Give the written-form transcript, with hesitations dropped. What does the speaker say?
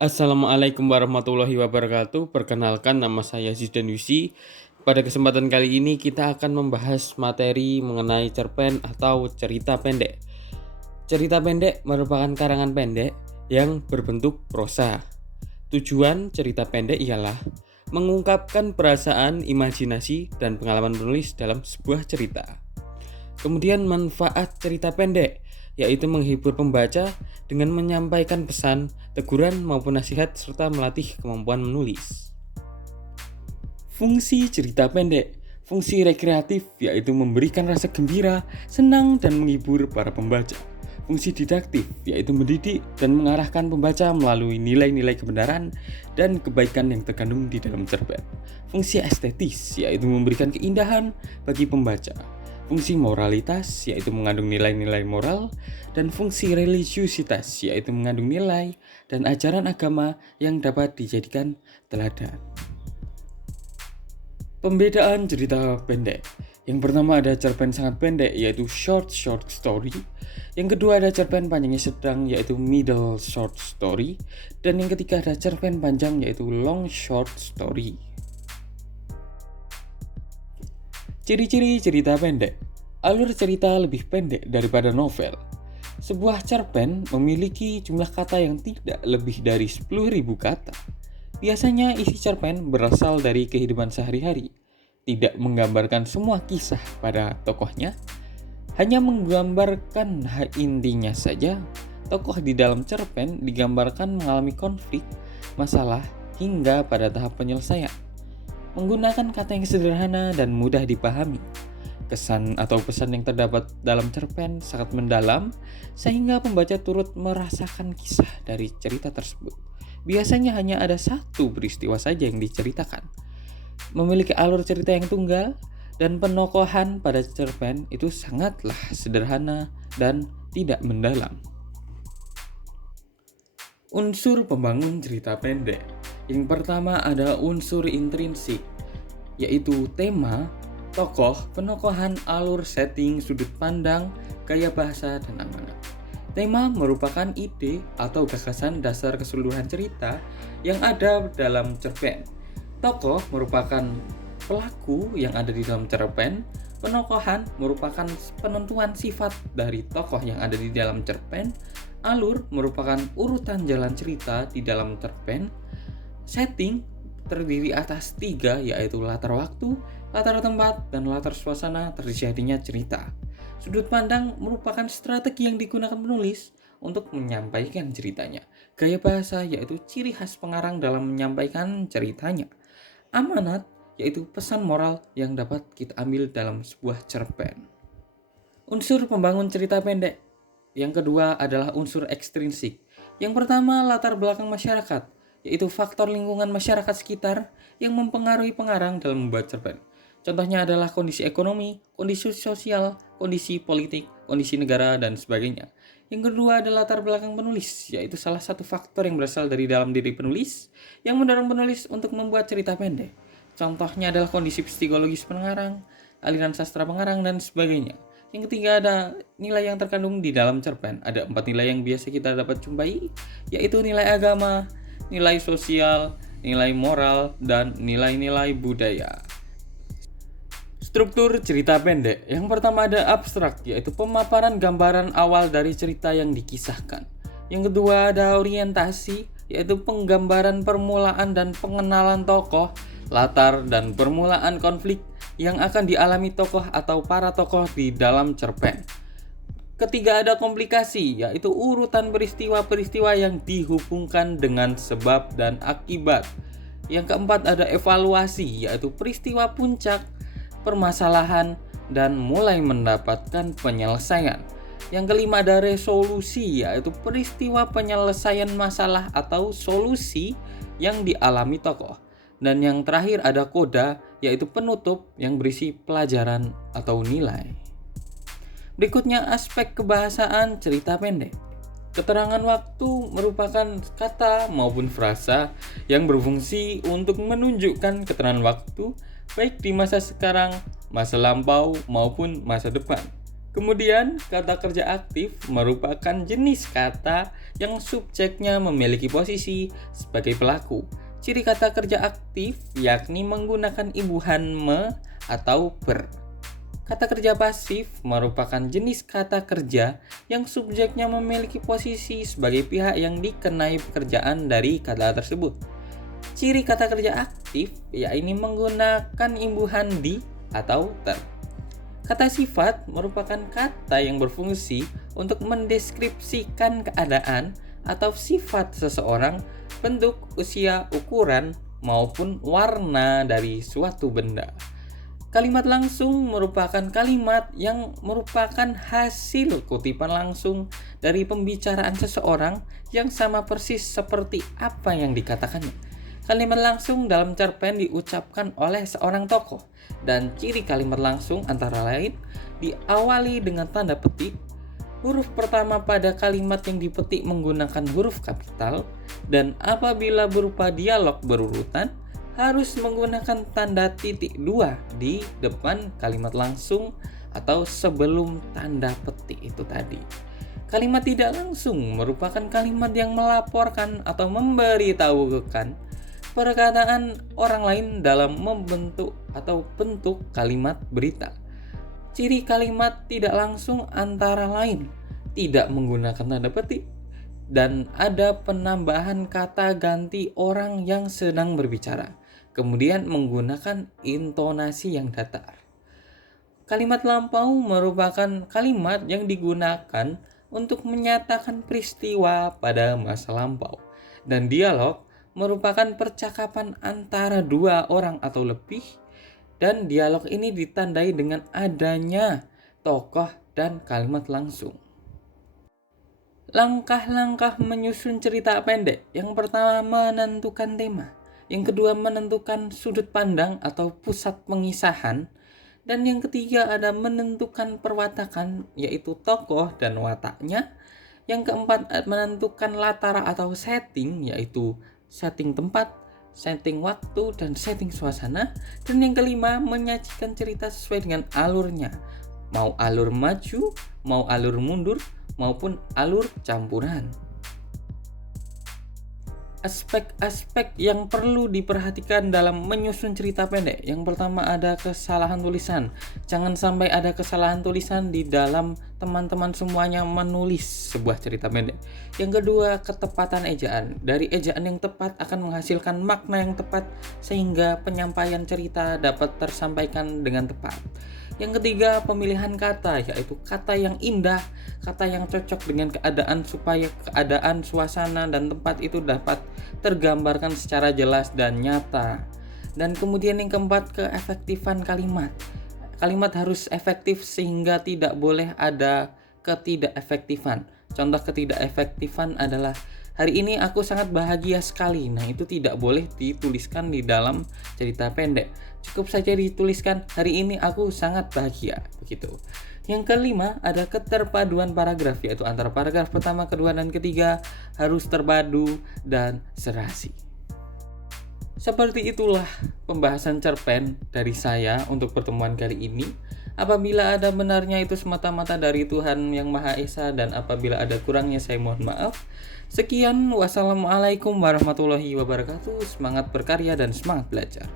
Assalamualaikum warahmatullahi wabarakatuh. Perkenalkan, nama saya Zidane Yusi. Pada kesempatan kali ini kita akan membahas materi mengenai cerpen atau cerita pendek. Cerita pendek merupakan karangan pendek yang berbentuk prosa. Tujuan cerita pendek ialah mengungkapkan perasaan, imajinasi, dan pengalaman penulis dalam sebuah cerita. Kemudian manfaat cerita pendek, yaitu menghibur pembaca dengan menyampaikan pesan, teguran maupun nasihat serta melatih kemampuan menulis. Fungsi cerita pendek, fungsi rekreatif yaitu memberikan rasa gembira, senang dan menghibur para pembaca. Fungsi didaktif yaitu mendidik dan mengarahkan pembaca melalui nilai-nilai kebenaran dan kebaikan yang terkandung di dalam cerpen. Fungsi estetis yaitu memberikan keindahan bagi pembaca. Fungsi moralitas yaitu mengandung nilai-nilai moral, dan fungsi religiusitas yaitu mengandung nilai dan ajaran agama yang dapat dijadikan teladan. Pembedaan cerita pendek. Yang pertama ada cerpen sangat pendek yaitu short story. Yang kedua ada cerpen panjangnya sedang yaitu middle short story. Dan yang ketiga ada cerpen panjang yaitu long short story. Ciri-ciri cerita pendek. Alur cerita lebih pendek daripada novel. Sebuah cerpen memiliki jumlah kata yang tidak lebih dari 10.000 kata. Biasanya isi cerpen berasal dari kehidupan sehari-hari, tidak menggambarkan semua kisah pada tokohnya, hanya menggambarkan intinya saja. Tokoh di dalam cerpen digambarkan mengalami konflik, masalah, hingga pada tahap penyelesaian. Menggunakan kata yang sederhana dan mudah dipahami. Kesan atau pesan yang terdapat dalam cerpen sangat mendalam sehingga pembaca turut merasakan kisah dari cerita tersebut. Biasanya hanya ada satu peristiwa saja yang diceritakan. Memiliki alur cerita yang tunggal dan penokohan pada cerpen itu sangatlah sederhana dan tidak mendalam. Unsur pembangun cerita pendek. Yang pertama ada unsur intrinsik, yaitu tema, tokoh, penokohan, alur, setting, sudut pandang, gaya bahasa, dan amanat. Tema merupakan ide atau gagasan dasar keseluruhan cerita yang ada dalam cerpen. Tokoh merupakan pelaku yang ada di dalam cerpen. Penokohan merupakan penentuan sifat dari tokoh yang ada di dalam cerpen. Alur merupakan urutan jalan cerita di dalam cerpen. Setting terdiri atas 3, yaitu latar waktu, latar tempat, dan latar suasana terjadinya cerita. Sudut pandang merupakan strategi yang digunakan penulis untuk menyampaikan ceritanya. Gaya bahasa yaitu ciri khas pengarang dalam menyampaikan ceritanya. Amanat yaitu pesan moral yang dapat kita ambil dalam sebuah cerpen. Unsur pembangun cerita pendek. Yang kedua adalah unsur ekstrinsik. Yang pertama latar belakang masyarakat, yaitu faktor lingkungan masyarakat sekitar yang mempengaruhi pengarang dalam membuat cerpen. Contohnya adalah kondisi ekonomi, kondisi sosial, kondisi politik, kondisi negara, dan sebagainya. Yang kedua adalah latar belakang penulis, yaitu salah satu faktor yang berasal dari dalam diri penulis yang mendorong penulis untuk membuat cerita pendek. Contohnya adalah kondisi psikologis pengarang, aliran sastra pengarang, dan sebagainya. Yang ketiga ada nilai yang terkandung di dalam cerpen. Ada 4 nilai yang biasa kita dapat jumpai, yaitu nilai agama, nilai sosial, nilai moral, dan nilai-nilai budaya. Struktur cerita pendek. Yang pertama ada abstrak, yaitu pemaparan gambaran awal dari cerita yang dikisahkan. Yang kedua ada orientasi, yaitu penggambaran permulaan dan pengenalan tokoh, latar, dan permulaan konflik yang akan dialami tokoh atau para tokoh di dalam cerpen. Ketiga ada komplikasi, yaitu urutan peristiwa-peristiwa yang dihubungkan dengan sebab dan akibat. Yang keempat ada evaluasi, yaitu peristiwa puncak, permasalahan, dan mulai mendapatkan penyelesaian. Yang kelima ada resolusi, yaitu peristiwa penyelesaian masalah atau solusi yang dialami tokoh. Dan yang terakhir ada koda, yaitu penutup yang berisi pelajaran atau nilai. Berikutnya aspek kebahasaan cerita pendek. Keterangan waktu merupakan kata maupun frasa yang berfungsi untuk menunjukkan keterangan waktu baik di masa sekarang, masa lampau maupun masa depan. Kemudian, kata kerja aktif merupakan jenis kata yang subjeknya memiliki posisi sebagai pelaku. Ciri kata kerja aktif yakni menggunakan imbuhan me atau ber. Kata kerja pasif merupakan jenis kata kerja yang subjeknya memiliki posisi sebagai pihak yang dikenai pekerjaan dari kata tersebut. Ciri kata kerja aktif yakni menggunakan imbuhan di atau ter. Kata sifat merupakan kata yang berfungsi untuk mendeskripsikan keadaan atau sifat seseorang, bentuk, usia, ukuran, maupun warna dari suatu benda. Kalimat langsung merupakan kalimat yang merupakan hasil kutipan langsung dari pembicaraan seseorang yang sama persis seperti apa yang dikatakannya. Kalimat langsung dalam cerpen diucapkan oleh seorang tokoh, dan ciri kalimat langsung antara lain diawali dengan tanda petik, huruf pertama pada kalimat yang dipetik menggunakan huruf kapital, dan apabila berupa dialog berurutan, harus menggunakan tanda titik 2 di depan kalimat langsung atau sebelum tanda petik itu tadi. Kalimat tidak langsung merupakan kalimat yang melaporkan atau memberitahukan perkataan orang lain dalam membentuk atau bentuk kalimat berita. Ciri kalimat tidak langsung antara lain tidak menggunakan tanda petik dan ada penambahan kata ganti orang yang sedang berbicara, kemudian menggunakan intonasi yang datar. Kalimat lampau merupakan kalimat yang digunakan untuk menyatakan peristiwa pada masa lampau, dan dialog merupakan percakapan antara dua orang atau lebih, dan dialog ini ditandai dengan adanya tokoh dan kalimat langsung. Langkah-langkah menyusun cerita pendek. Yang pertama, menentukan tema. Yang kedua, menentukan sudut pandang atau pusat pengisahan. Dan yang ketiga ada menentukan perwatakan, yaitu tokoh dan wataknya. Yang keempat, menentukan latar atau setting, yaitu setting tempat, setting waktu, dan setting suasana. Dan yang kelima, menyajikan cerita sesuai dengan alurnya. Mau alur maju, mau alur mundur, maupun alur campuran. Aspek-aspek yang perlu diperhatikan dalam menyusun cerita pendek. Yang pertama ada kesalahan tulisan. Jangan sampai ada kesalahan tulisan di dalam teman-teman semuanya menulis sebuah cerita pendek. Yang kedua, ketepatan ejaan. Dari ejaan yang tepat akan menghasilkan makna yang tepat sehingga penyampaian cerita dapat tersampaikan dengan tepat. Yang ketiga, pemilihan kata, yaitu kata yang indah, kata yang cocok dengan keadaan supaya keadaan, suasana, dan tempat itu dapat tergambarkan secara jelas dan nyata. Dan kemudian yang keempat, keefektifan kalimat. Kalimat harus efektif sehingga tidak boleh ada ketidakefektifan. Contoh ketidakefektifan adalah hari ini aku sangat bahagia sekali. Nah, itu tidak boleh dituliskan di dalam cerita pendek. Cukup saja dituliskan hari ini aku sangat bahagia, begitu. Yang kelima ada keterpaduan paragraf, yaitu antara paragraf pertama, kedua, dan ketiga harus terpadu dan serasi. Seperti itulah pembahasan cerpen dari saya untuk pertemuan kali ini. Apabila ada benarnya itu semata-mata dari Tuhan Yang Maha Esa, dan apabila ada kurangnya saya mohon maaf. Sekian, wassalamualaikum warahmatullahi wabarakatuh. Semangat berkarya dan semangat belajar.